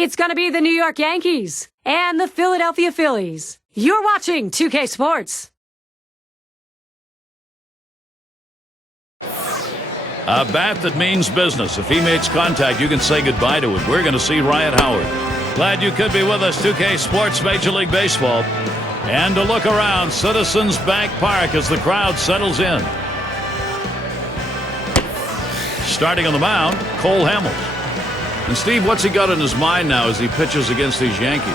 It's going to be the New York Yankees and the Philadelphia Phillies. You're watching 2K Sports. A bat that means business. If he makes contact, you can say goodbye to it. We're going to see Ryan Howard. Glad you could be with us, 2K Sports Major League Baseball. And to look around Citizens Bank Park as the crowd settles in. Starting on the mound, Cole Hamels. And Steve, what's he got in his mind now as he pitches against these Yankees?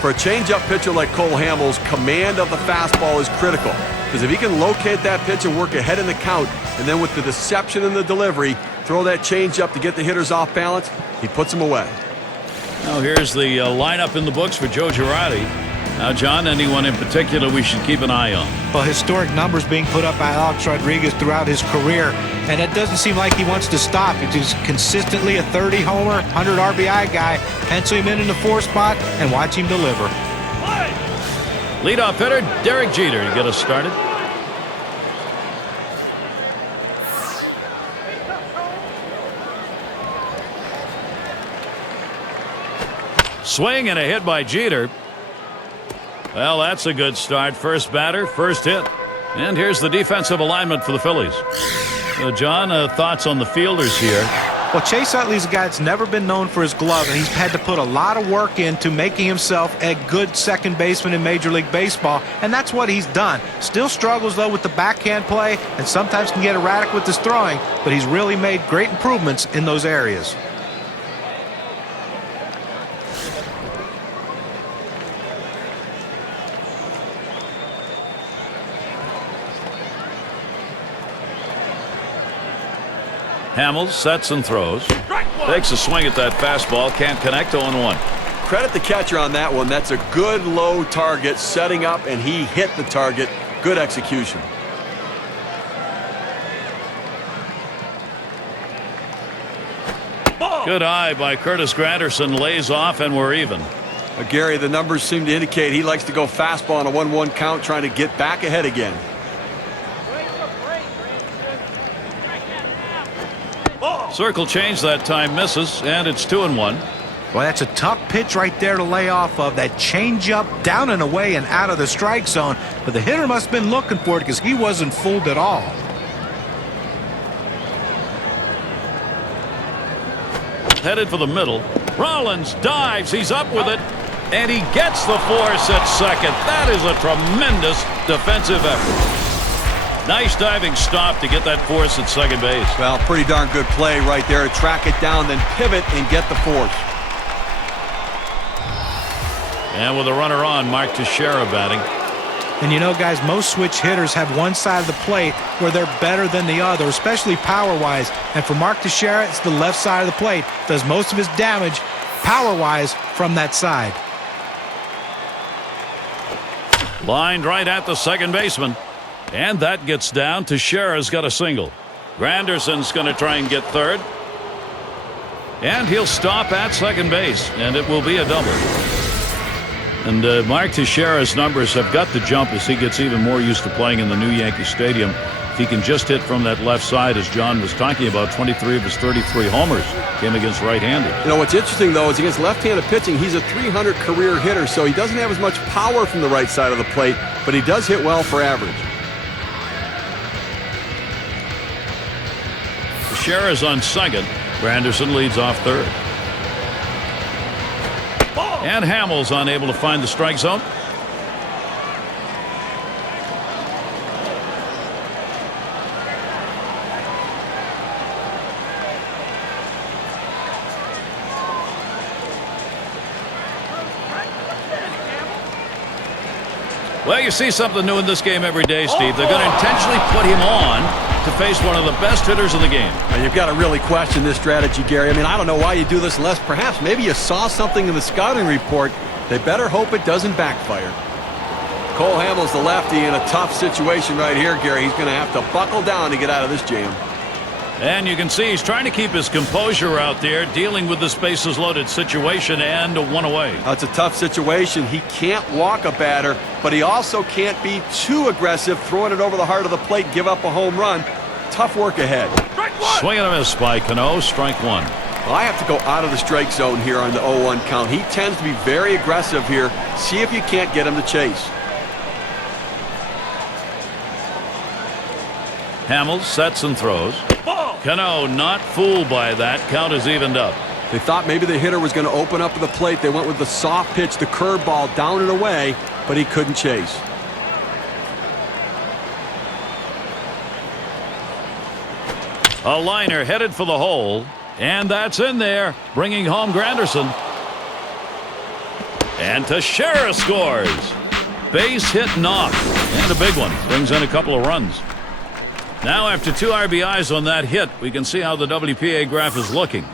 For a change-up pitcher like Cole Hamels, command of the fastball is critical. Because if he can locate that pitch and work ahead in the count, and then with the deception in the delivery, throw that change-up to get the hitters off balance, he puts them away. Now here's the lineup in the books for Joe Girardi. Now, John, anyone in particular we should keep an eye on? Well, historic numbers being put up by Alex Rodriguez throughout his career, and it doesn't seem like he wants to stop. He's consistently a 30-homer, 100 RBI guy. Pencil him in the 4 spot and watch him deliver. Leadoff hitter, Derek Jeter, to get us started. Swing and a hit by Jeter. Well, that's a good start. First batter, first hit. And here's the defensive alignment for the Phillies. John, thoughts on the fielders here? Well, Chase Utley's a guy that's never been known for his glove, and he's had to put a lot of work into making himself a good second baseman in Major League Baseball, and that's what he's done. Still struggles, though, with the backhand play, and sometimes can get erratic with his throwing, but he's really made great improvements in those areas. Hamels sets and throws. Takes a swing at that fastball. Can't connect. 0-1. Credit the catcher on that one. That's a good low target, setting up, and he hit the target. Good execution. Good eye by Curtis Granderson. Lays off, and we're even. Gary, the numbers seem to indicate he likes to go fastball on a 1-1 count, trying to get back ahead again. Circle change that time, misses, and it's 2-1. Well, that's a tough pitch right there to lay off of. That changeup down and away and out of the strike zone. But the hitter must have been looking for it because he wasn't fooled at all. Headed for the middle. Rollins dives. He's up with it. And he gets the force at second. That is a tremendous defensive effort. Nice diving stop to get that force at second base. Well, pretty darn good play right there. Track it down, then pivot and get the force. And with a runner on, Mark Teixeira batting. And you know, guys, most switch hitters have one side of the plate where they're better than the other, especially power-wise. And for Mark Teixeira, it's the left side of the plate. Does most of his damage power-wise from that side. Lined right at the second baseman. And that gets down. Teixeira's got a single. Granderson's going to try and get third. And he'll stop at second base. And it will be a double. And Mark Teixeira's numbers have got to jump as he gets even more used to playing in the new Yankee Stadium. If he can just hit from that left side, as John was talking about, 23 of his 33 homers came against right-handed. You know, what's interesting, though, is against left-handed pitching, he's a 300 career hitter, so he doesn't have as much power from the right side of the plate, but he does hit well for average. Teixeira's on second. Granderson leads off third. And Hamels unable to find the strike zone. Well, you see something new in this game every day, Steve. They're going to intentionally put him on to face one of the best hitters in the game. Now, you've got to really question this strategy, Gary. I mean, I don't know why you do this unless perhaps maybe you saw something in the scouting report. They better hope it doesn't backfire. Cole Hamels, the lefty, in a tough situation right here, Gary. He's going to have to buckle down to get out of this jam. And you can see he's trying to keep his composure out there, dealing with this bases loaded situation, and one away. It's a tough situation. He can't walk a batter, but he also can't be too aggressive, throwing it over the heart of the plate, give up a home run. Tough work ahead. Swing and a miss by Cano, strike one. Well, I have to go out of the strike zone here on the 0-1 count. He tends to be very aggressive here. See if you can't get him to chase. Hamels sets and throws. Cano not fooled by that. Count is evened up. They thought maybe the hitter was going to open up at the plate. They went with the soft pitch, the curveball, down and away, but he couldn't chase. A liner headed for the hole, and that's in there, bringing home Granderson. And Teixeira scores. Base hit knock, and a big one. Brings in a couple of runs. Now after 2 RBIs on that hit, we can see how the WPA graph is looking.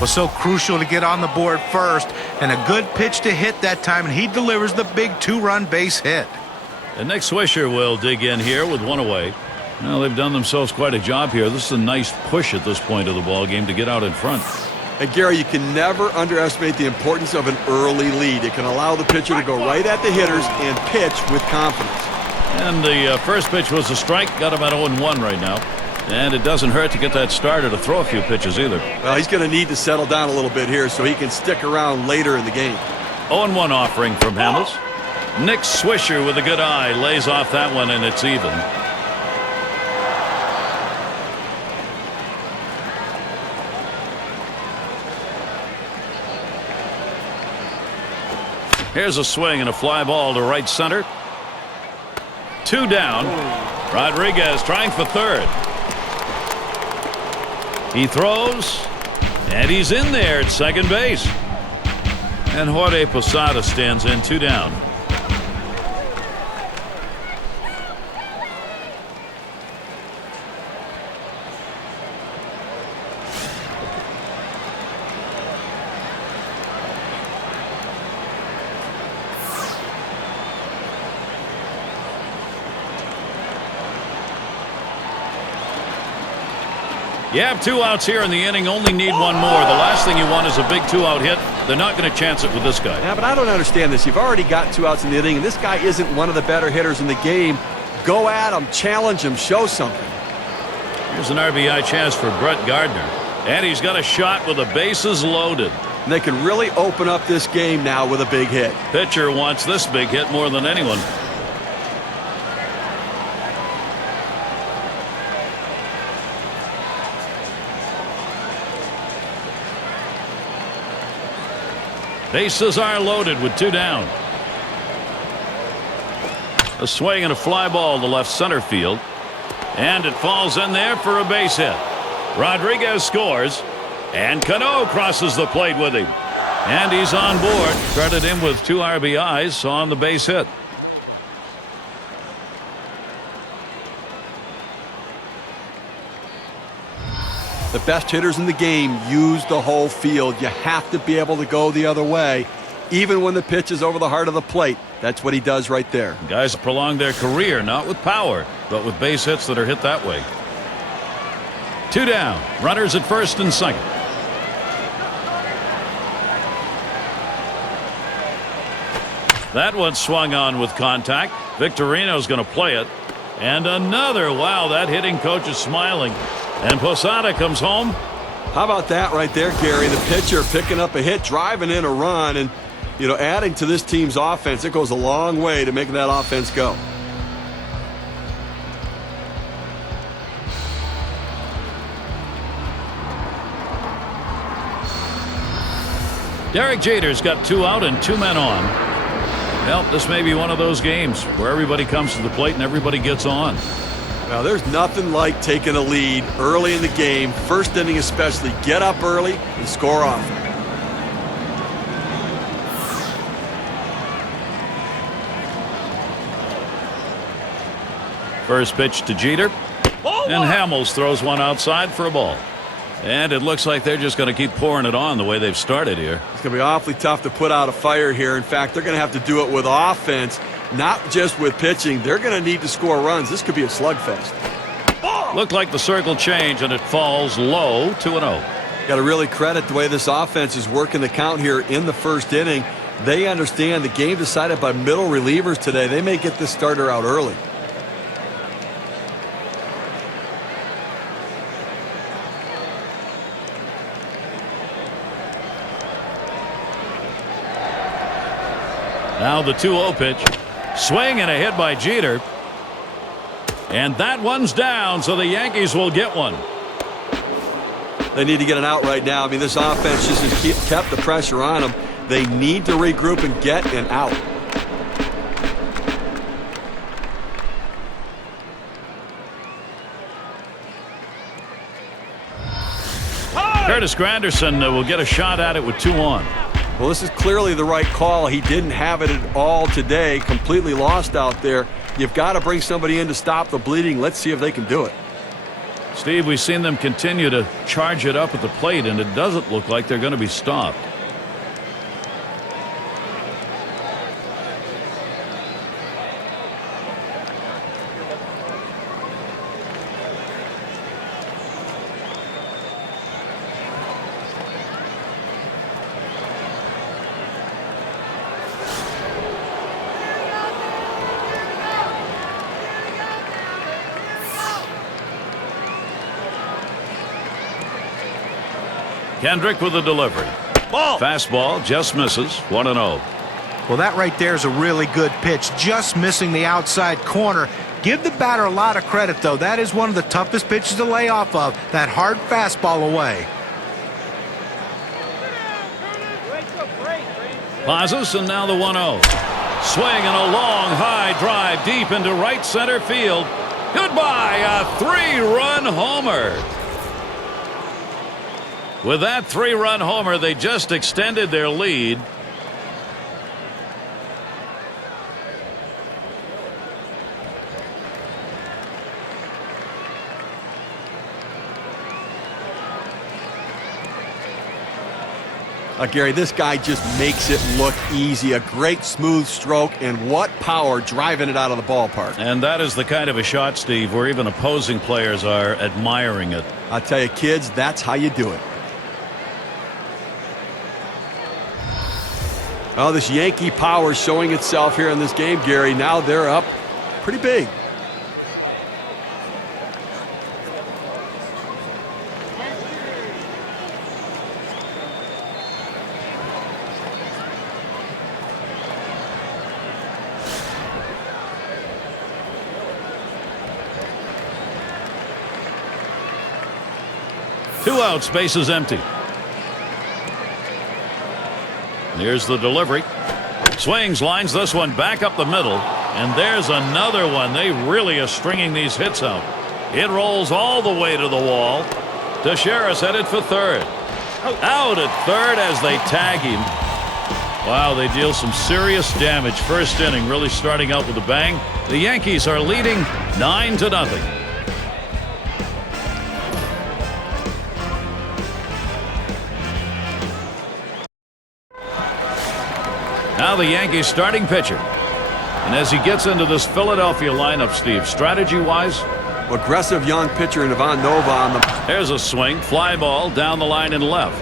Was so crucial to get on the board first, and a good pitch to hit that time, and he delivers the big 2-run base hit. And Nick Swisher will dig in here with one away. Well, they've done themselves quite a job here. This is a nice push at this point of the ball game to get out in front. And Gary, you can never underestimate the importance of an early lead. It can allow the pitcher to go right at the hitters and pitch with confidence. And the first pitch was a strike. Got him at 0-1 right now. And it doesn't hurt to get that starter to throw a few pitches either. Well, he's going to need to settle down a little bit here so he can stick around later in the game. 0-1 offering from Hamels. Nick Swisher with a good eye lays off that one, and it's even. Here's a swing and a fly ball to right center. 2 down. Rodriguez trying for third. He throws, and he's in there at second base. And Jorge Posada stands in, 2 down. You have 2 outs here in the inning, only need 1 more. The last thing you want is a big 2-out hit. They're not going to chance it with this guy. Yeah, but I don't understand this. You've already got 2 outs in the inning, and this guy isn't one of the better hitters in the game. Go at him, challenge him, show something. Here's an RBI chance for Brett Gardner. And he's got a shot with the bases loaded. And they can really open up this game now with a big hit. Pitcher wants this big hit more than anyone. Bases are loaded with 2 down. A swing and a fly ball to left center field. And it falls in there for a base hit. Rodriguez scores. And Cano crosses the plate with him. And he's on board. Credit him with 2 RBIs on the base hit. The best hitters in the game use the whole field. You have to be able to go the other way, even when the pitch is over the heart of the plate. That's what he does right there. Guys prolong their career, not with power, but with base hits that are hit that way. 2 down. Runners at first and second. That one swung on with contact. Victorino's going to play it. And another. Wow, that hitting coach is smiling. And Posada comes home. How about that right there, Gary? The pitcher picking up a hit, driving in a run, and, you know, adding to this team's offense. It goes a long way to making that offense go. Derek Jeter's got 2 out and 2 men on. Well, this may be one of those games where everybody comes to the plate and everybody gets on. Now, there's nothing like taking a lead early in the game, first inning especially. Get up early and score often. First pitch to Jeter. And Hamels throws one outside for a ball. And it looks like they're just going to keep pouring it on the way they've started here. It's going to be awfully tough to put out a fire here. In fact, they're going to have to do it with offense, not just with pitching. They're going to need to score runs. This could be a slugfest. Looked like the circle change, and it falls low, 2-0. Got to really credit the way this offense is working the count here in the first inning. They understand the game decided by middle relievers today. They may get this starter out early. Now the 2-0 pitch. Swing and a hit by Jeter. And that one's down, so the Yankees will get one. They need to get an out right now. I mean, this offense just has kept the pressure on them. They need to regroup and get an out. Curtis Granderson will get a shot at it with 2 on. Well, this is clearly the right call. He didn't have it at all today. Completely lost out there. You've got to bring somebody in to stop the bleeding. Let's see if they can do it. Steve, we've seen them continue to charge it up at the plate, and it doesn't look like they're going to be stopped. Kendrick with the delivery. Ball. Fastball just misses. 1-0. Well, that right there is a really good pitch. Just missing the outside corner. Give the batter a lot of credit, though. That is one of the toughest pitches to lay off of. That hard fastball away. Pauses, and now the 1-0. Swing and a long high drive deep into right center field. Goodbye, a 3-run homer. With that 3-run homer, they just extended their lead. Gary, this guy just makes it look easy. A great smooth stroke, and what power driving it out of the ballpark. And that is the kind of a shot, Steve, where even opposing players are admiring it. I tell you, kids, that's how you do it. Oh, this Yankee power showing itself here in this game, Gary. Now they're up pretty big. Two outs, bases empty. Here's the delivery. Swings, lines this one back up the middle. And there's another one. They really are stringing these hits out. It rolls all the way to the wall. Teixeira's headed for third. Out at third as they tag him. Wow, they deal some serious damage. First inning really starting out with a bang. The Yankees are leading 9-0. Now the Yankees starting pitcher. And as he gets into this Philadelphia lineup, Steve, strategy-wise, aggressive young pitcher in Ivan Nova on the. There's a swing, fly ball down the line and left.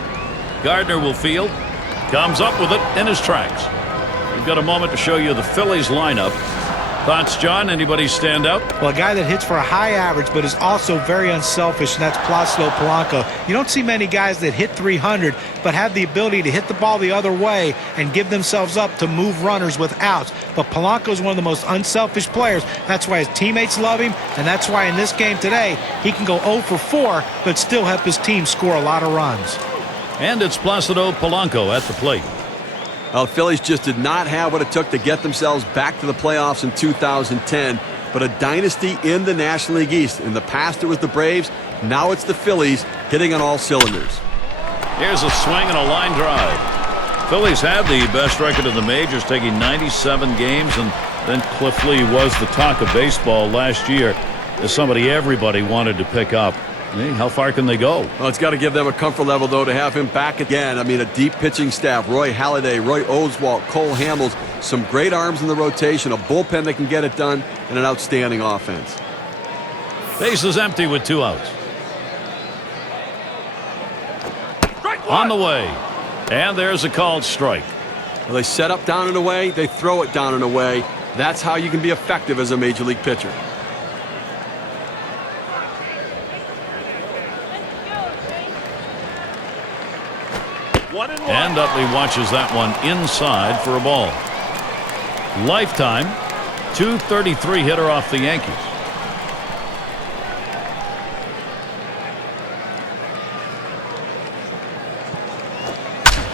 Gardner will field, comes up with it in his tracks. We've got a moment to show you the Phillies lineup. Thoughts, John? Anybody stand out? Well, a guy that hits for a high average but is also very unselfish, and that's Plácido Polanco. You don't see many guys that hit 300 but have the ability to hit the ball the other way and give themselves up to move runners with outs. But Polanco is one of the most unselfish players. That's why his teammates love him, and that's why in this game today he can go 0 for 4 but still help his team score a lot of runs. And it's Plácido Polanco at the plate. Well, the Phillies just did not have what it took to get themselves back to the playoffs in 2010, but a dynasty in the National League East. In the past, it was the Braves. Now it's the Phillies hitting on all cylinders. Here's a swing and a line drive. Phillies have the best record in the majors, taking 97 games, and then Cliff Lee was the talk of baseball last year as somebody everybody wanted to pick up. Hey, how far can they go? Well, it's got to give them a comfort level, though, to have him back again. I mean, a deep pitching staff. Roy Halladay, Roy Oswalt, Cole Hamels. Some great arms in the rotation, a bullpen that can get it done, and an outstanding offense. Base is empty with 2 outs. On the way. And there's a called strike. Well, they set up down and away. They throw it down and away. That's how you can be effective as a major league pitcher. And Utley watches that one inside for a ball. Lifetime .233 hitter off the Yankees.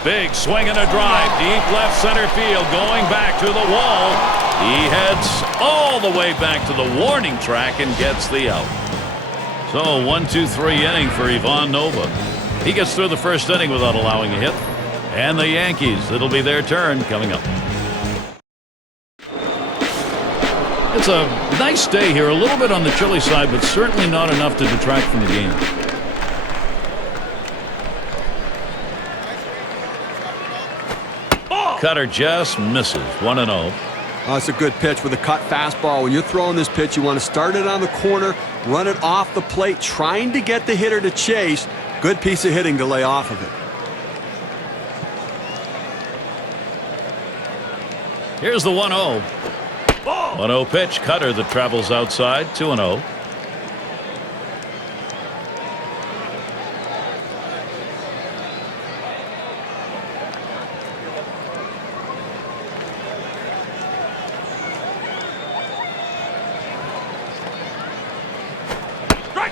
Big swing and a drive. Deep left center field. Going back to the wall. He heads all the way back to the warning track and gets the out. So 1-2-3 inning for Ivan Nova. He gets through the first inning without allowing a hit. And the Yankees, it'll be their turn coming up. It's a nice day here. A little bit on the chilly side, but certainly not enough to detract from the game. Cutter just misses. 1-0. Oh, it's a good pitch with a cut fastball. When you're throwing this pitch, you want to start it on the corner, run it off the plate, trying to get the hitter to chase. Good piece of hitting to lay off of it. Here's the 1-0. 1-0 pitch. Cutter that travels outside. 2-0.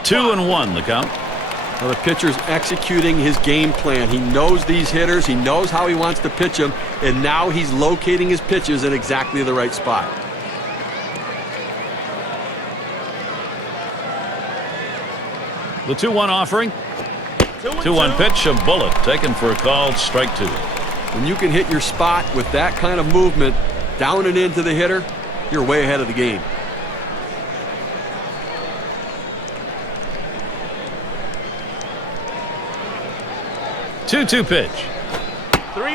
Two and one the count. Well, the pitcher's executing his game plan. He knows these hitters. He knows how he wants to pitch them. And now he's locating his pitches in exactly the right spot. The 2-1 offering. 2-1 pitch. A bullet taken for a called strike two. When you can hit your spot with that kind of movement down and into the hitter, you're way ahead of the game. 2-2 pitch.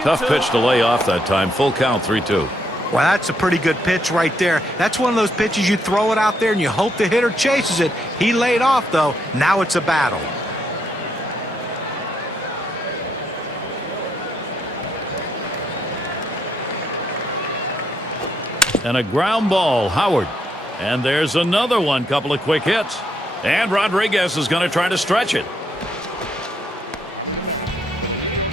Tough pitch to lay off that time. Full count. 3-2. Well, that's a pretty good pitch right there. That's one of those pitches you throw it out there and you hope the hitter chases it. He laid off, though. Now it's a battle. And a ground ball. Howard. And there's another one. Couple of quick hits. And Rodriguez is going to try to stretch it.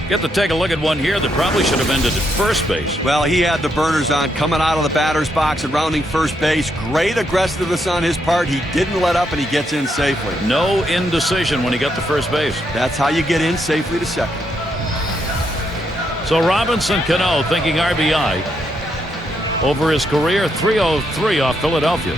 Get to take a look at one here that probably should have ended at first base. Well, he had the burners on coming out of the batter's box and rounding first base. Great aggressiveness on his part. He didn't let up and he gets in safely. No indecision when he got to first base. That's how you get in safely to second. So Robinson Cano thinking RBI over his career. 303 off Philadelphia.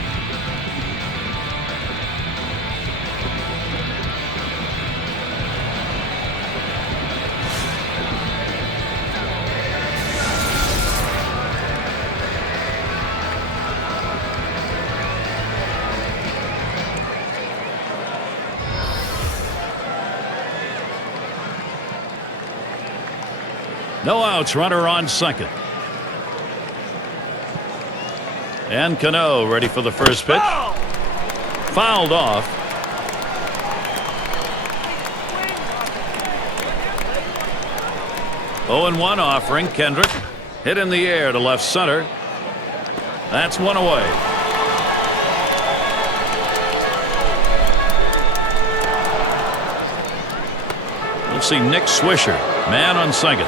No outs, runner on second. And Cano ready for the first pitch. Fouled off. Oh, and 1 offering. Kendrick hit in the air to left center. That's one away. We'll see Nick Swisher, man on second.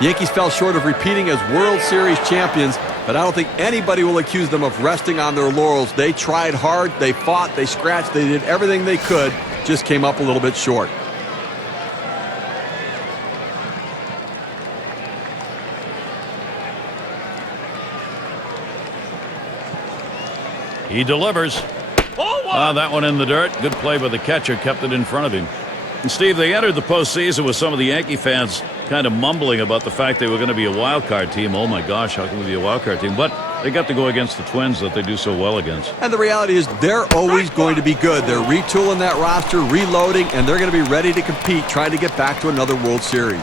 Yankees fell short of repeating as World Series champions, but I don't think anybody will accuse them of resting on their laurels. They tried hard, they fought, they scratched, they did everything they could, just came up a little bit short. He delivers. That one in the dirt. Good play by the catcher, kept it in front of him. And Steve, they entered the postseason with some of the Yankee fans kind of mumbling about the fact they were going to be a wild card team. Oh my gosh, how can we be a wild card team? But they got to go against the Twins that they do so well against. And the reality is they're always going to be good. They're retooling that roster, reloading, and they're going to be ready to compete, trying to get back to another World Series.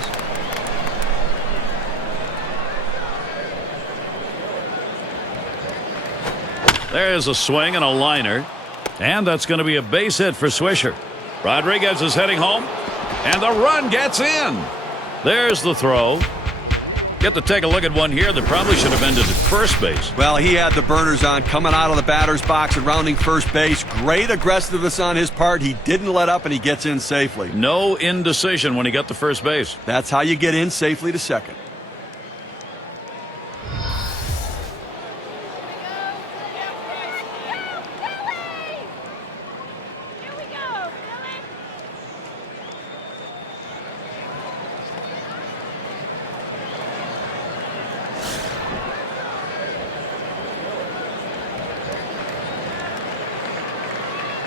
There's a swing and a liner. And that's going to be a base hit for Swisher. Rodriguez is heading home. And the run gets in. There's the throw. Get to take a look at one here that probably should have ended at first base. Well, he had the burners on coming out of the batter's box and rounding first base. Great aggressiveness on his part. He didn't let up and he gets in safely. No indecision when he got to first base. That's how you get in safely to second.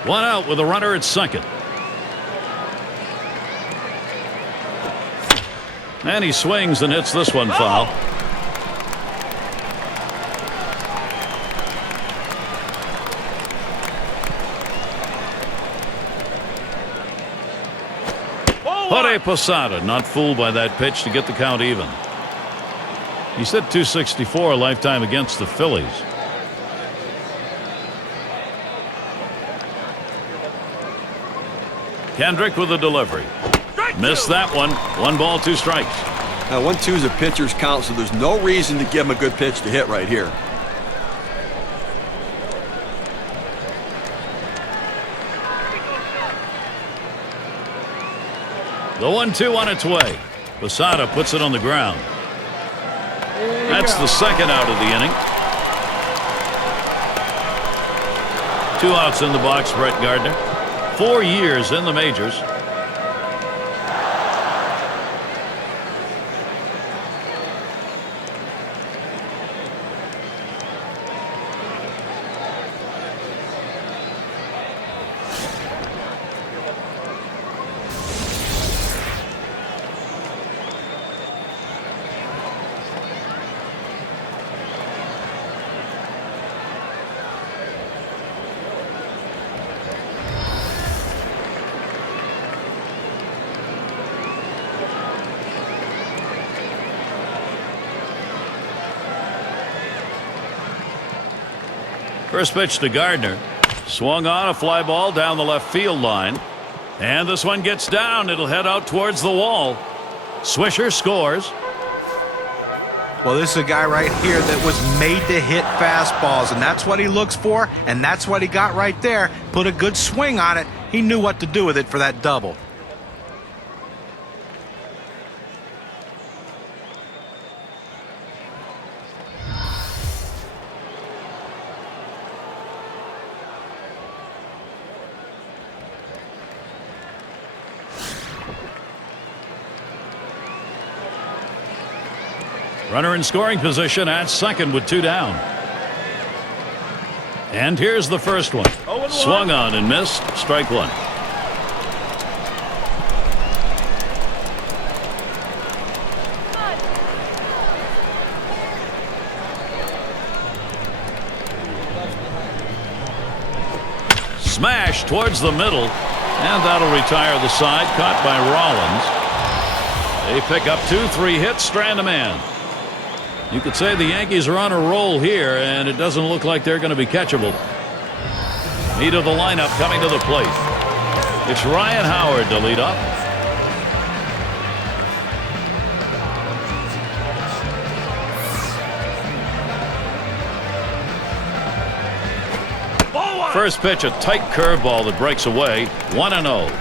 One out with a runner at second. And he swings and hits this one foul. Jorge Posada not fooled by that pitch to get the count even. He's hit .264 lifetime against the Phillies. Kendrick with the delivery. Missed that one. 1 ball, 2 strikes. Now 1-2 is a pitcher's count, so there's no reason to give him a good pitch to hit right here. The 1-2 on its way. Posada puts it on the ground. That's the second out of the inning. 2 outs in the box, Brett Gardner. 4 years in the majors. First pitch to Gardner. Swung on, a fly ball down the left field line. And this one gets down. It'll head out towards the wall. Swisher scores. Well, this is a guy right here that was made to hit fastballs, and that's what he looks for, and that's what he got right there. Put a good swing on it. He knew what to do with it for that double. Runner in scoring position at second with 2 down. And here's the first one. Swung on and missed. Strike 1. Smash towards the middle. And that'll retire the side. Caught by Rollins. They pick up 2-3 hits, strand a man. You could say the Yankees are on a roll here, and it doesn't look like they're going to be catchable. Meat of the lineup coming to the plate. It's Ryan Howard to lead off. First pitch, a tight curveball that breaks away. 1-0.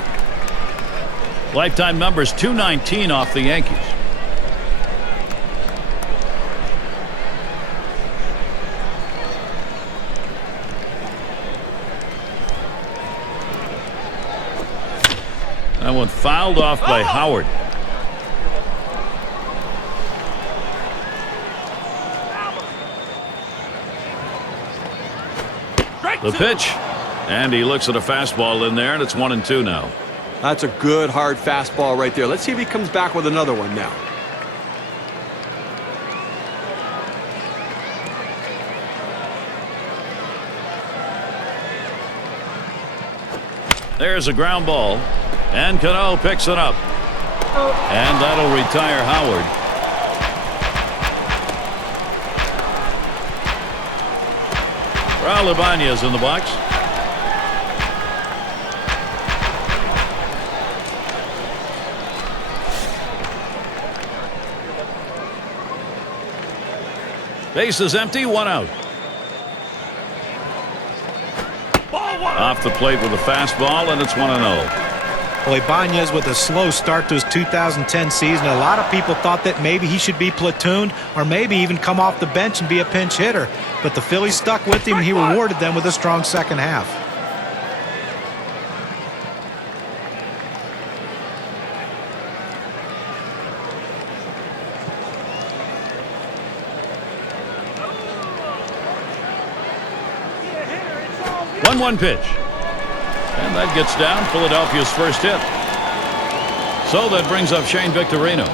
Lifetime numbers 219 off the Yankees. That one fouled off by Howard. The pitch, and he looks at a fastball in there, and it's 1-2 now. That's a good hard fastball right there. Let's see if he comes back with another one now. There's a ground ball, and Cano picks it up, and that'll retire Howard. Raul Ibanez in the box. Base is empty, 1 out. Off the plate with a fastball, and it's 1-0. Well, Ibanez with a slow start to his 2010 season. A lot of people thought that maybe he should be platooned or maybe even come off the bench and be a pinch hitter. But the Phillies stuck with him, and he rewarded them with a strong second half. One pitch. And that gets down Philadelphia's first hit. So that brings up Shane Victorino.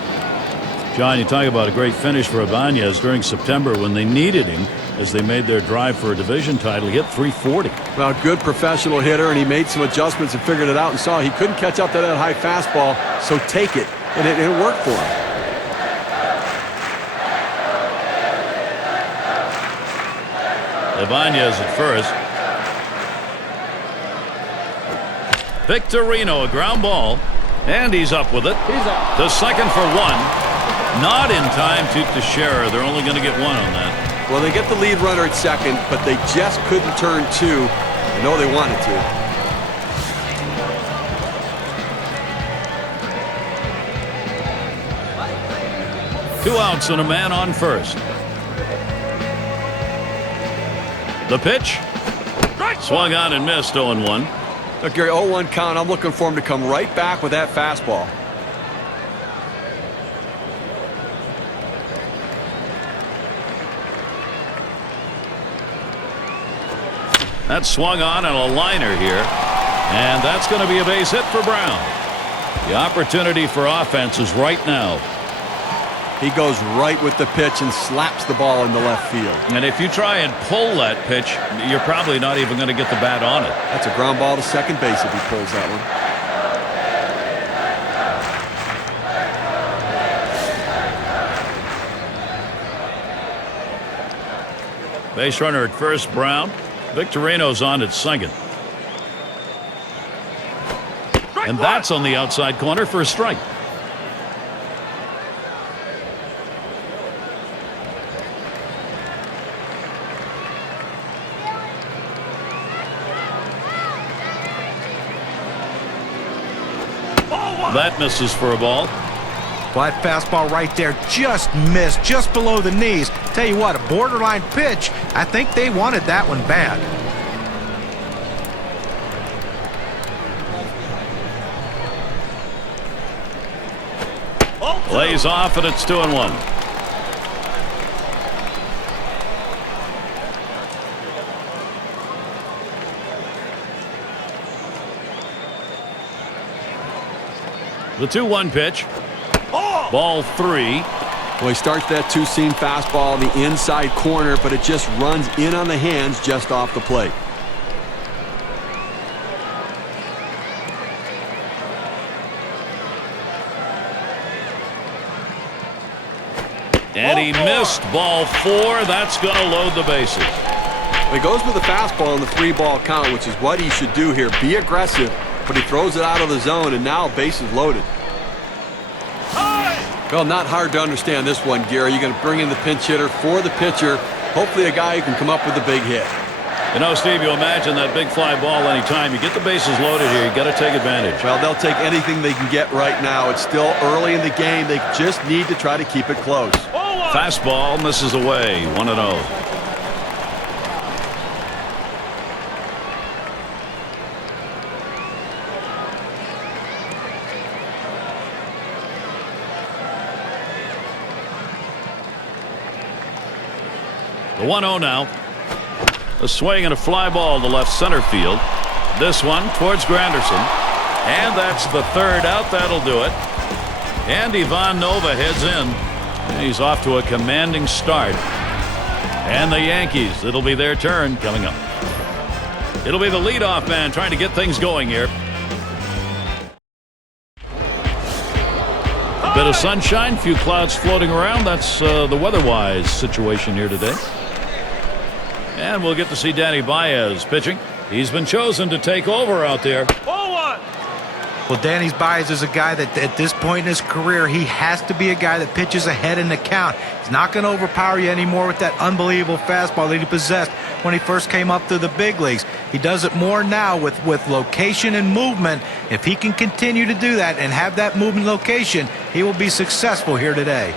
John, you talk about a great finish for Ibanez during September when they needed him as they made their drive for a division title. He hit .340. Well, good professional hitter, and he made some adjustments and figured it out and saw he couldn't catch up to that high fastball, so take it, and it worked for him. Ibanez at first. Victorino, a ground ball, and he's up with it. He's up. To second for one. Not in time to Teixeira. They're only going to get one on that. Well, they get the lead runner at second, but they just couldn't turn two. I know they wanted to. Two outs and a man on first. The pitch. Swung on and missed. 0-1. Look, Gary, 0-1 count. I'm looking for him to come right back with that fastball. That swung on a liner here. And that's going to be a base hit for Brown. The opportunity for offense is right now. He goes right with the pitch and slaps the ball into left field. And if you try and pull that pitch, you're probably not even going to get the bat on it. That's a ground ball to second base if he pulls that one. Base runner at first, Brown. Victorino's on at second. And that's on the outside corner for a strike. That misses for a ball. Well, that fastball right there just missed, just below the knees. Tell you what, a borderline pitch. I think they wanted that one bad. Lays off, and it's 2-1. The 2-1 pitch. Ball 3. Well, he starts that two-seam fastball in the inside corner, but it just runs in on the hands just off the plate. And he missed ball 4. That's going to load the bases. He goes with the fastball in the 3-ball count, which is what he should do here. Be aggressive, but he throws it out of the zone, and now bases loaded. Well, not hard to understand this one, Gary. You're going to bring in the pinch hitter for the pitcher. Hopefully a guy who can come up with a big hit. You know, Steve, you imagine that big fly ball anytime. You get the bases loaded here. You got to take advantage. Well, they'll take anything they can get right now. It's still early in the game. They just need to try to keep it close. Fastball misses away. 1-0. The 1-0 now. A swing and a fly ball to left center field. This one towards Granderson. And that's the third out. That'll do it. And Ivan Nova heads in. He's off to a commanding start. And the Yankees, it'll be their turn coming up. It'll be the leadoff man trying to get things going here. A bit of sunshine, few clouds floating around. That's the weather-wise situation here today. And we'll get to see Danny Baez pitching. He's been chosen to take over out there. Well, Danny Baez is a guy that at this point in his career, he has to be a guy that pitches ahead in the count. He's not going to overpower you anymore with that unbelievable fastball that he possessed when he first came up to the big leagues. He does it more now with location and movement. If he can continue to do that and have that movement location, he will be successful here today.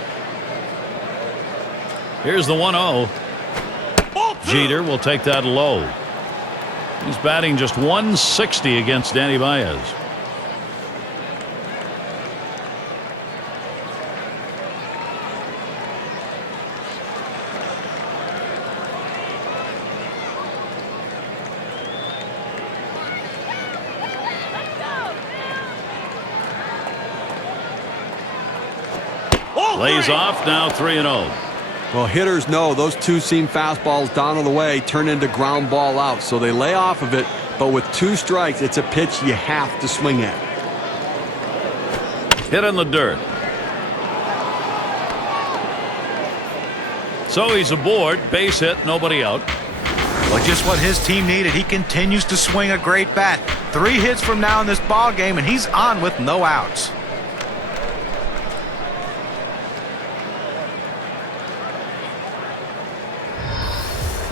Here's the 1-0. Jeter will take that low. He's batting just 160 against Danny Baez. Lays off, now 3-0. Well, hitters know those two-seam fastballs down on the way turn into ground ball outs, so they lay off of it, but with 2 strikes, it's a pitch you have to swing at. Hit in the dirt. So he's aboard, base hit, nobody out. Well, just what his team needed. He continues to swing a great bat. 3 hits from now in this ball game, and he's on with no outs.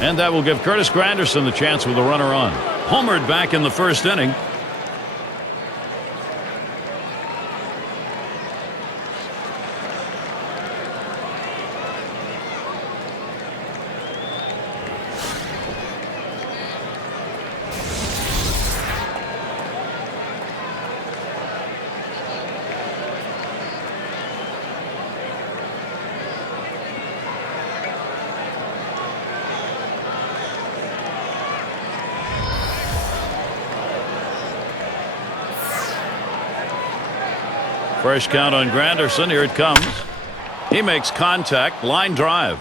And that will give Curtis Granderson the chance with a runner on. Homered back in the first inning. First count on Granderson. Here it comes. He makes contact. Line drive.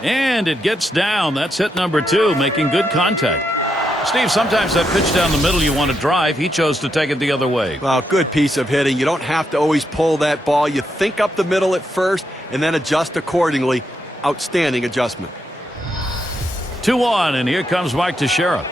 And it gets down. That's hit number 2, making good contact. Steve, sometimes that pitch down the middle you want to drive. He chose to take it the other way. Well, good piece of hitting. You don't have to always pull that ball. You think up the middle at first and then adjust accordingly. Outstanding adjustment. 2-1, and here comes Mike Teixeira.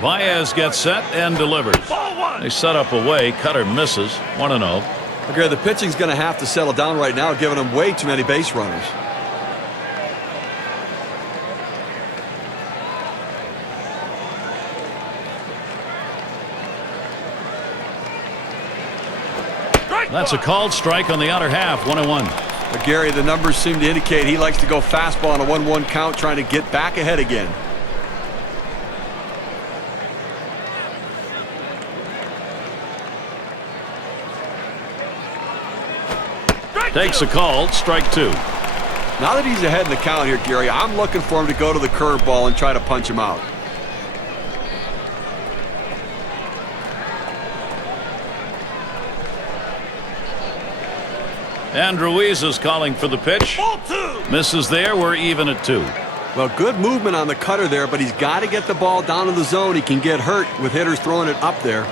Baez gets set and delivers. They set up away. Cutter misses. 1-0. Okay, the pitching's going to have to settle down right now, giving them way too many base runners. That's a called strike on the outer half. 1-1. But Gary, the numbers seem to indicate he likes to go fastball on a 1-1 count, trying to get back ahead again. Takes a call, strike 2. Now that he's ahead in the count here, Gary, I'm looking for him to go to the curveball and try to punch him out. And Ruiz is calling for the pitch. Misses there. We're even at 2. Well, good movement on the cutter there, but he's got to get the ball down to the zone. He can get hurt with hitters throwing it up there.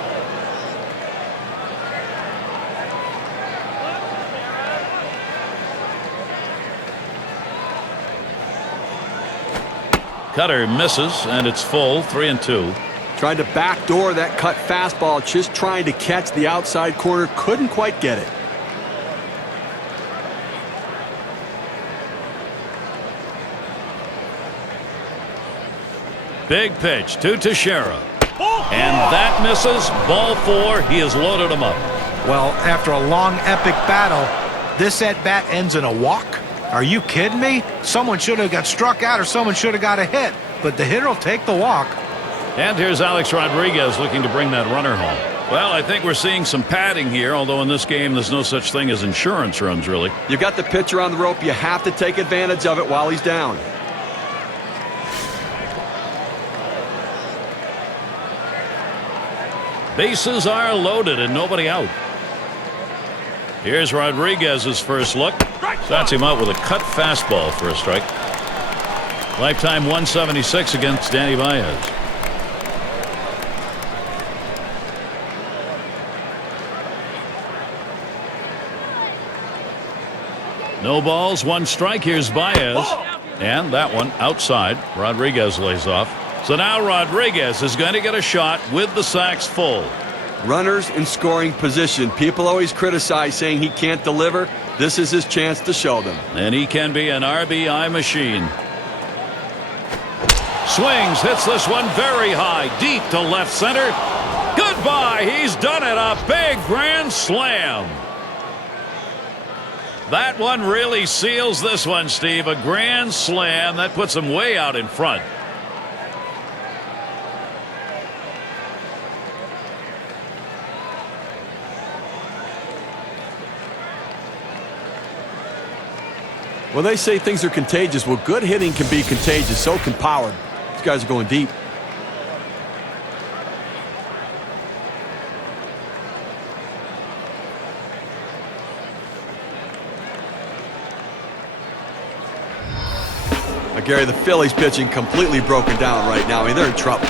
Cutter misses, and it's full. 3-2. Tried to backdoor that cut fastball, just trying to catch the outside corner. Couldn't quite get it. Big pitch to Teixeira. And that misses. Ball 4. He has loaded him up. Well, after a long, epic battle, this at-bat ends in a walk? Are you kidding me? Someone should have got struck out or someone should have got a hit. But the hitter will take the walk. And here's Alex Rodriguez looking to bring that runner home. Well, I think we're seeing some padding here, although in this game there's no such thing as insurance runs, really. You got the pitcher on the rope. You have to take advantage of it while he's down. Bases are loaded and nobody out. Here's Rodriguez's first look. That's him out with a cut fastball for a strike. Lifetime 176 against Danny Baez. No balls, 1 strike. Here's Baez. And that one outside. Rodriguez lays off. So now Rodriguez is going to get a shot with the sacks full. Runners in scoring position. People always criticize saying he can't deliver. This is his chance to show them. And he can be an RBI machine. Swings, hits this one very high, deep to left center. Goodbye, he's done it. A big grand slam. That one really seals this one, Steve. A grand slam. That puts him way out in front. Well, they say things are contagious. Well, good hitting can be contagious. So can power. These guys are going deep. Gary, the Phillies pitching completely broken down right now. I mean, they're in trouble.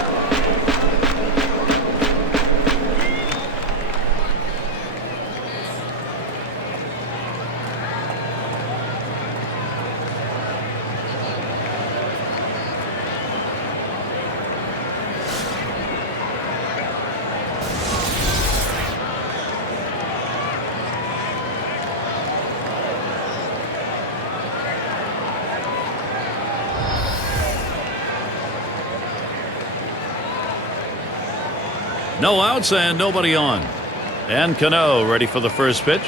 No outs and nobody on. And Cano ready for the first pitch.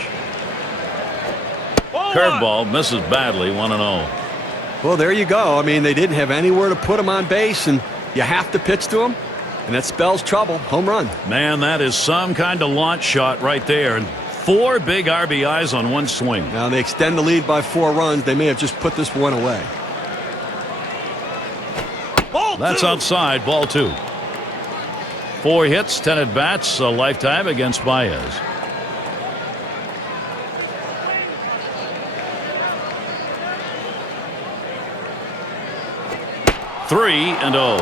Curveball misses badly, 1-0. Well, there you go. I mean, they didn't have anywhere to put him on base, and you have to pitch to him, and that spells trouble. Home run. Man, that is some kind of launch shot right there. And 4 big RBIs on one swing. Now they extend the lead by 4 runs. They may have just put this one away. That's outside, ball 2. 4 hits, 10 at-bats, a lifetime against Baez. Three and 0.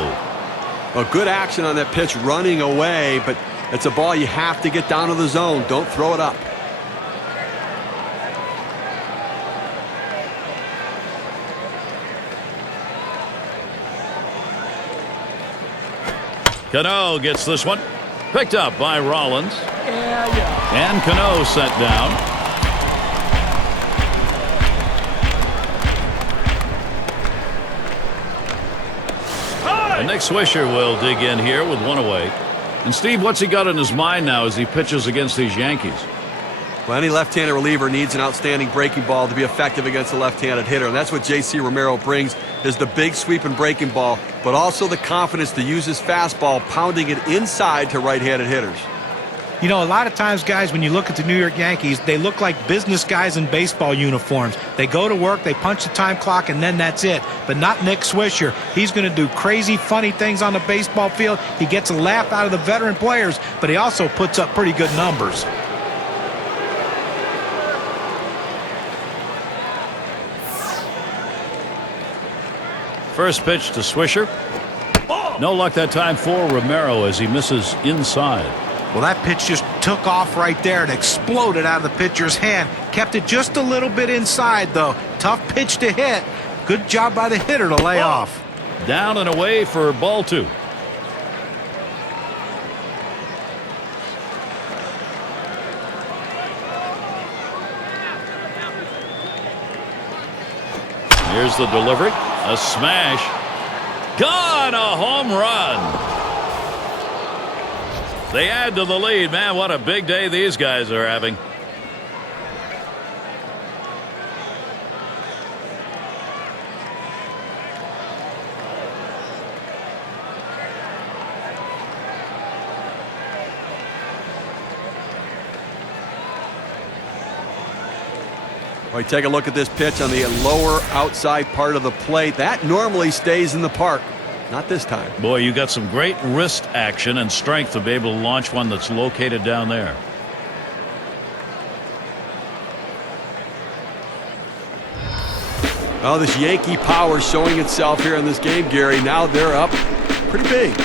A good action on that pitch, running away, but it's a ball you have to get down to the zone. Don't throw it up. Cano gets this one. Picked up by Rollins. And Cano sent down. And Nick Swisher will dig in here with 1 away. And Steve, what's he got in his mind now as he pitches against these Yankees? Well, any left-handed reliever needs an outstanding breaking ball to be effective against a left-handed hitter, and that's what J.C. Romero brings, is the big sweeping breaking ball, but also the confidence to use his fastball, pounding it inside to right-handed hitters. You know, a lot of times, guys, when you look at the New York Yankees, they look like business guys in baseball uniforms. They go to work, they punch the time clock, and then that's it. But not Nick Swisher. He's going to do crazy, funny things on the baseball field. He gets a laugh out of the veteran players, but he also puts up pretty good numbers. First pitch to Swisher. No luck that time for Romero as he misses inside. Well, that pitch just took off right there and exploded out of the pitcher's hand. Kept it just a little bit inside, though. Tough pitch to hit. Good job by the hitter to lay off. Down and away for ball 2. Here's the delivery. A smash. Gone! A home run. They add to the lead. Man, what a big day these guys are having. All right, take a look at this pitch on the lower outside part of the plate. That normally stays in the park. Not this time. Boy, you got some great wrist action and strength to be able to launch one that's located down there. Oh, this Yankee power showing itself here in this game, Gary. Now they're up pretty big.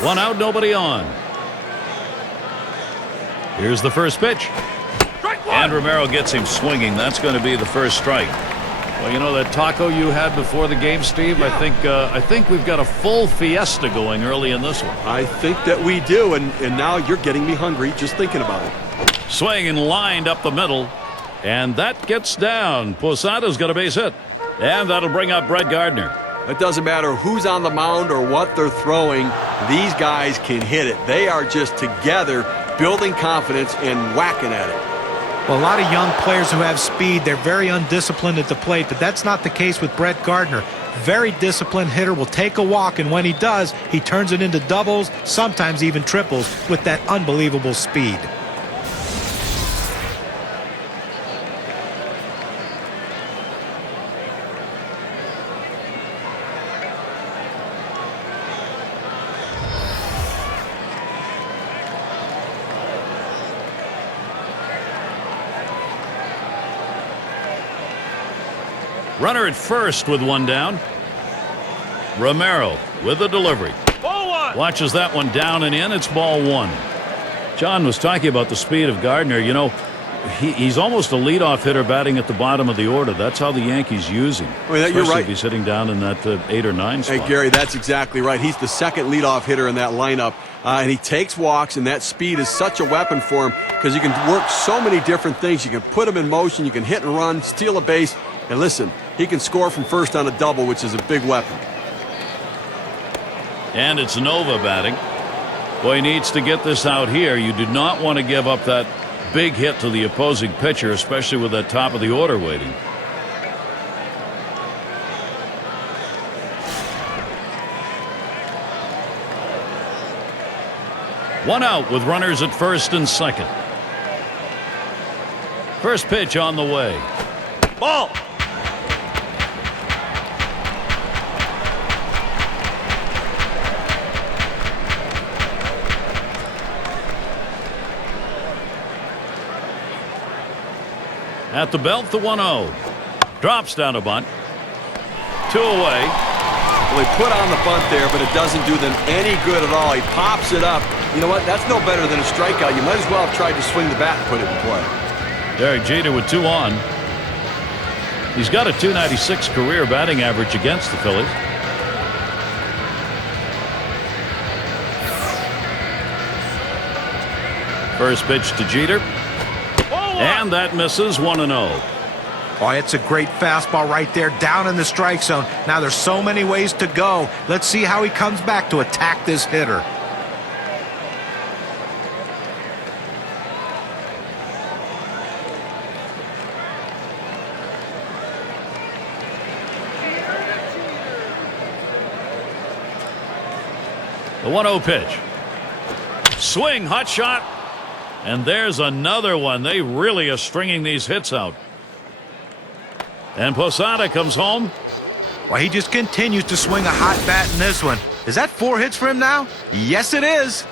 One out, nobody on. Here's the first pitch. And Romero gets him swinging. That's going to be the first strike. Well, you know that taco you had before the game, Steve? Yeah. I think we've got a full fiesta going early in this one. I think that we do, and now you're getting me hungry just thinking about it. Swing and lined up the middle. And that gets down. Posada's got a base hit. And that'll bring up Brett Gardner. It doesn't matter who's on the mound or what they're throwing. These guys can hit it. They are just together building confidence and whacking at it. Well, a lot of young players who have speed, they're very undisciplined at the plate, but that's not the case with Brett Gardner. Very disciplined hitter, will take a walk, and when he does, he turns it into doubles, sometimes even triples, with that unbelievable speed. Runner at first with one down. Romero with the delivery. Ball one. Watches that one down and in. It's ball one. John was talking about the speed of Gardner. You know, he's almost a leadoff hitter batting at the bottom of the order. That's how the Yankees use him. I mean, you're right. If he's sitting down in that 8 or 9 spot. Hey, Gary, that's exactly right. He's the second leadoff hitter in that lineup. And he takes walks, and that speed is such a weapon for him because you can work so many different things. You can put him in motion. You can hit and run, steal a base. And listen, he can score from first on a double, which is a big weapon. And it's Nova batting. Boy, he needs to get this out here. You do not want to give up that big hit to the opposing pitcher, especially with that top of the order waiting. One out with runners at first and second. First pitch on the way. Ball. At the belt, the 1-0. Drops down a bunt. 2 away. Well, he put on the bunt there, but it doesn't do them any good at all. He pops it up. You know what? That's no better than a strikeout. You might as well have tried to swing the bat and put it in play. Derek Jeter with 2 on. He's got a .296 career batting average against the Phillies. First pitch to Jeter. And that misses 1-0. Oh, it's a great fastball right there, down in the strike zone. Now there's so many ways to go. Let's see how he comes back to attack this hitter. The 1-0 pitch. Swing, hot shot. And there's another one. They really are stringing these hits out. And Posada comes home. Well, he just continues to swing a hot bat in this one. Is that 4 hits for him now? Yes, it is.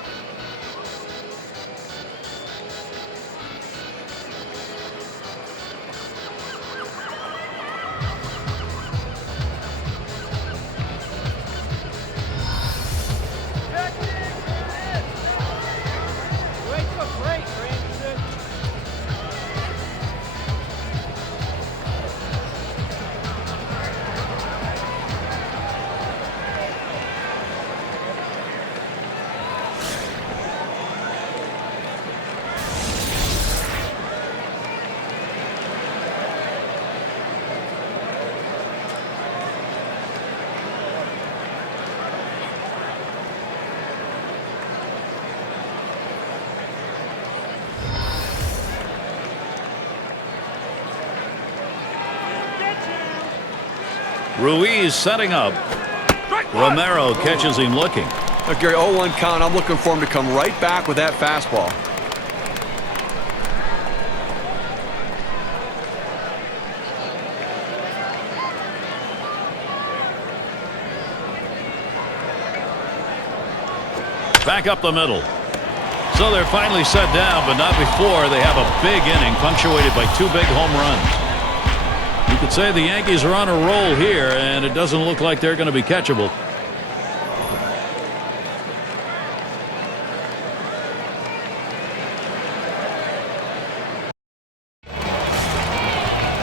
Ruiz setting up. Romero catches him looking. Look, Gary, 0-1 count. I'm looking for him to come right back with that fastball. Back up the middle. So they're finally set down, but not before they have a big inning punctuated by 2 big home runs. You could say the Yankees are on a roll here, and it doesn't look like they're going to be catchable.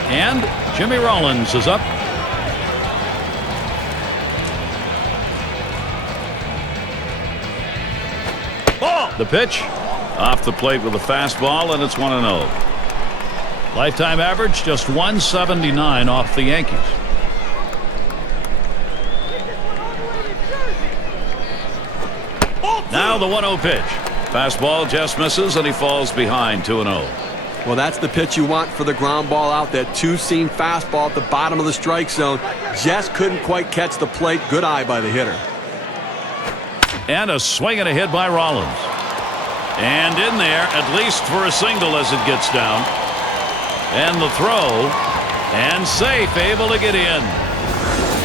And Jimmy Rollins is up. Ball. The pitch off the plate with a fastball, and it's 1-0. Lifetime average just 179 off the Yankees. Now the 1-0 pitch. Fastball just misses, and he falls behind 2-0. Well, that's the pitch you want for the ground ball out. That two-seam fastball at the bottom of the strike zone. Just couldn't quite catch the plate. Good eye by the hitter. And a swing and a hit by Rollins. And in there, at least for a single as it gets down. And the throw. And safe, able to get in.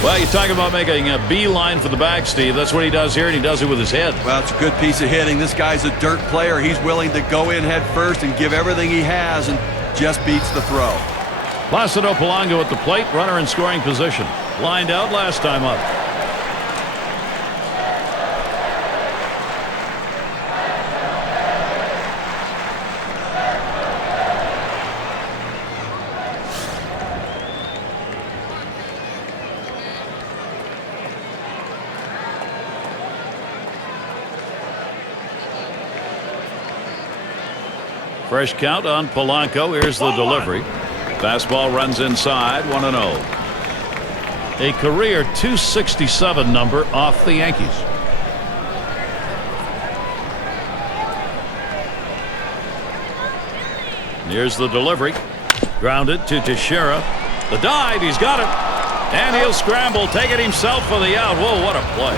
Well, you talk about making a beeline for the bag, Steve. That's what he does here, and he does it with his head. Well, it's a good piece of hitting. This guy's a dirt player. He's willing to go in head first and give everything he has, and just beats the throw. Placido Polanco at the plate, runner in scoring position. Lined out last time up. Fresh count on Polanco. Here's the delivery. Fastball runs inside, 1-0. A career .267 number off the Yankees. Here's the delivery. Grounded to Teixeira. The dive, he's got it. And he'll scramble, take it himself for the out. Whoa, what a play.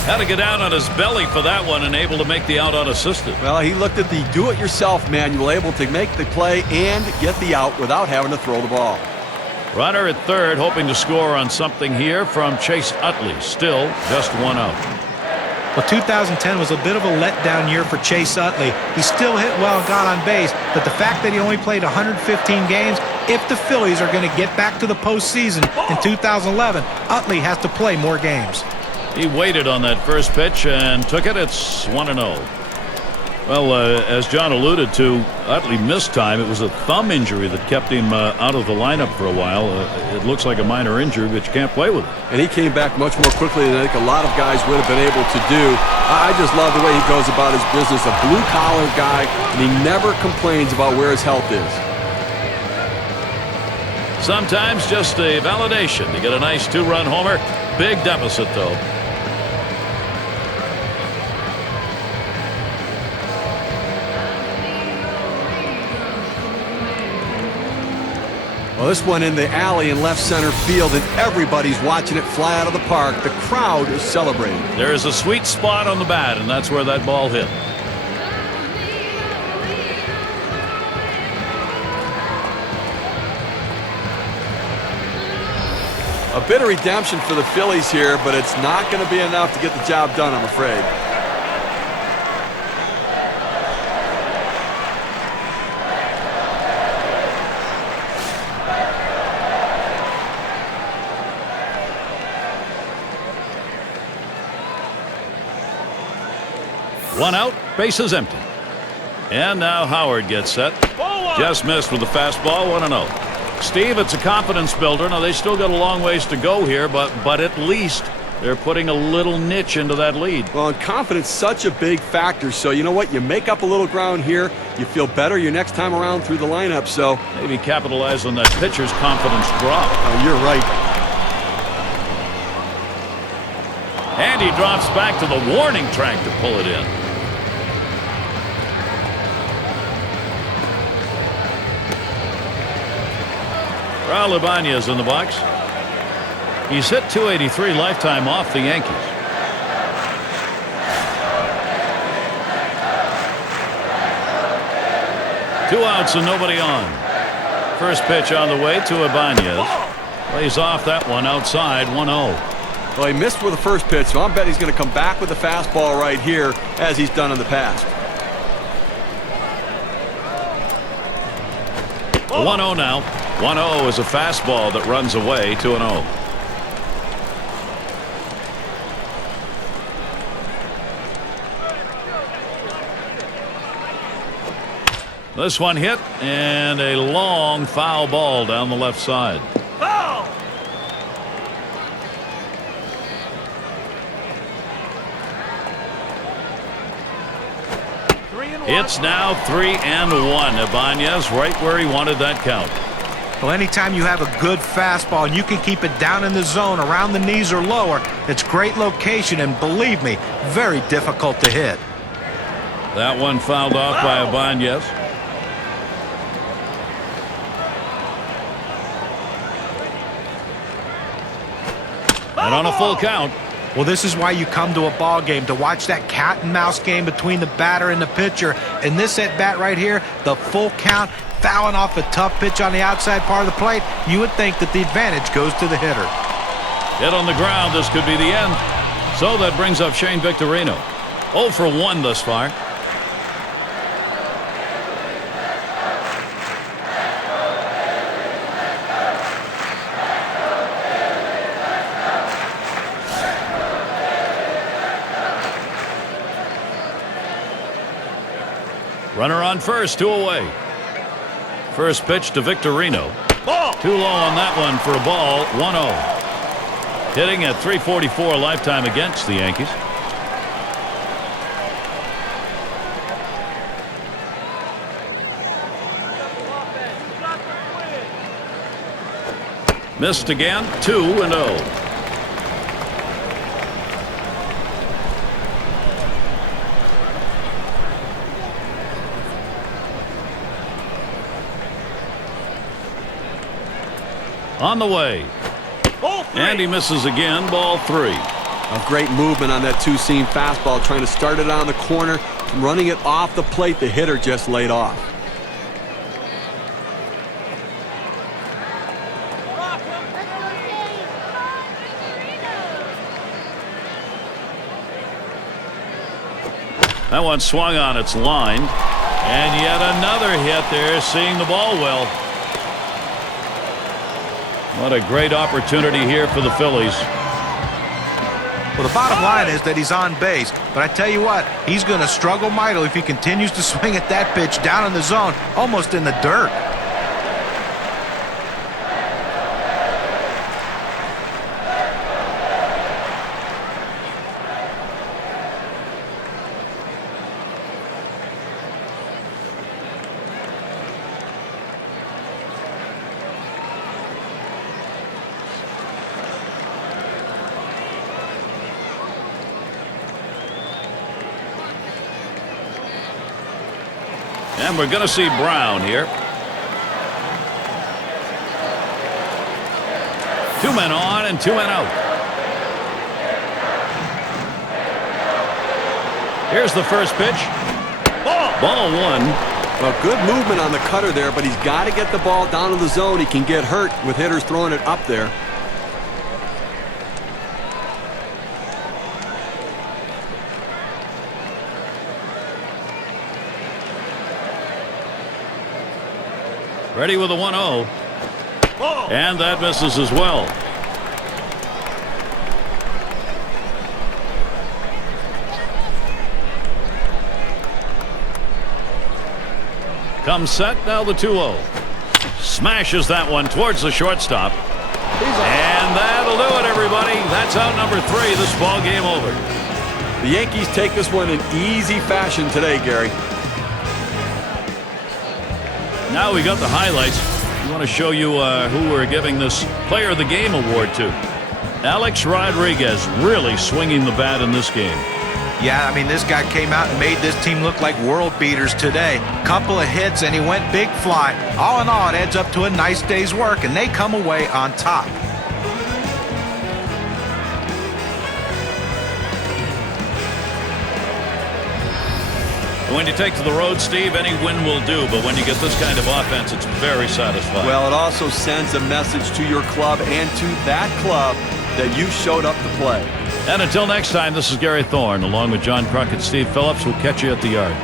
Had to get down on his belly for that one and able to make the out unassisted. Well, he looked at the do-it-yourself manual, able to make the play and get the out without having to throw the ball. Runner at third, hoping to score on something here from Chase Utley. Still just one out. Well, 2010 was a bit of a letdown year for Chase Utley. He still hit well and got on base, but the fact that he only played 115 games, if the Phillies are going to get back to the postseason in 2011, Utley has to play more games. He waited on that first pitch and took it. It's 1-0. Well, as John alluded to, Utley missed time. It was a thumb injury that kept him out of the lineup for a while. It looks like a minor injury, but you can't play with it. And he came back much more quickly than I think a lot of guys would have been able to do. I just love the way he goes about his business. A blue-collar guy, and he never complains about where his health is. Sometimes just a validation to get a nice two-run homer. Big deficit, though. Well, this one in the alley in left center field, and everybody's watching it fly out of the park. The crowd is celebrating. There is a sweet spot on the bat, and that's where that ball hit. A bit of redemption for the Phillies here, but it's not going to be enough to get the job done, I'm afraid. One out, bases empty. And now Howard gets set. Just missed with the fastball, 1-0. Steve, it's a confidence builder. Now, they still got a long ways to go here, but at least they're putting a little niche into that lead. Well, and confidence is such a big factor. So, you know what? You make up a little ground here. You feel better your next time around through the lineup. So maybe capitalize on that pitcher's confidence drop. Oh, you're right. And he drops back to the warning track to pull it in. Raul Ibanez in the box. He's hit .283 lifetime off the Yankees. Two outs and nobody on. First pitch on the way to Ibanez. Lays off that one outside, 1-0. Well, he missed with the first pitch, so I'm betting he's going to come back with the fastball right here, as he's done in the past. 1-0 now. 1-0 is a fastball that runs away, 2-0. This one hit, and a long foul ball down the left side. Foul! It's now 3-1. Ibanez right where he wanted that count. Well, anytime you have a good fastball and you can keep it down in the zone around the knees or lower, it's great location and, believe me, very difficult to hit. That one fouled off by Ibanez. And on a full count. Well, this is why you come to a ball game, to watch that cat and mouse game between the batter and the pitcher. In this at-bat right here, the full count, fouling off a tough pitch on the outside part of the plate, you would think that the advantage goes to the hitter. Hit on the ground, this could be the end. So that brings up Shane Victorino. 0 for 1 thus far. Runner on first, 2 away. First pitch to Victorino. Ball. Too low on that one for a ball. 1-0. Hitting at .344 lifetime against the Yankees. Missed again. 2-0. On the way. Ball 3. And he misses again. Ball 3. A great movement on that two-seam fastball, trying to start it on the corner, running it off the plate. The hitter just laid off. That one swung on its line. And yet another hit there, seeing the ball well. What a great opportunity here for the Phillies. Well, the bottom line is that he's on base. But I tell you what, he's going to struggle mightily if he continues to swing at that pitch down in the zone, almost in the dirt. And we're going to see Brown here. 2 men on and 2 men out. Here's the first pitch. Ball 1. Well, good movement on the cutter there, but he's got to get the ball down to the zone. He can get hurt with hitters throwing it up there. Ready with a 1-0. And that misses as well. Comes set, now the 2-0. Smashes that one towards the shortstop. And that'll do it, everybody. That's out number 3. This ball game over. The Yankees take this one in easy fashion today, Gary. Now we got the highlights. We want to show you who we're giving this Player of the Game award to. Alex Rodriguez really swinging the bat in this game. Yeah, I mean, this guy came out and made this team look like world beaters today. Couple of hits and he went big fly. All in all, it adds up to a nice day's work, and they come away on top. When you take to the road, Steve, any win will do, but when you get this kind of offense, it's very satisfying. Well, it also sends a message to your club and to that club that you showed up to play. And until next time, this is Gary Thorne, along with John Crockett, Steve Phillips. We'll catch you at the yard.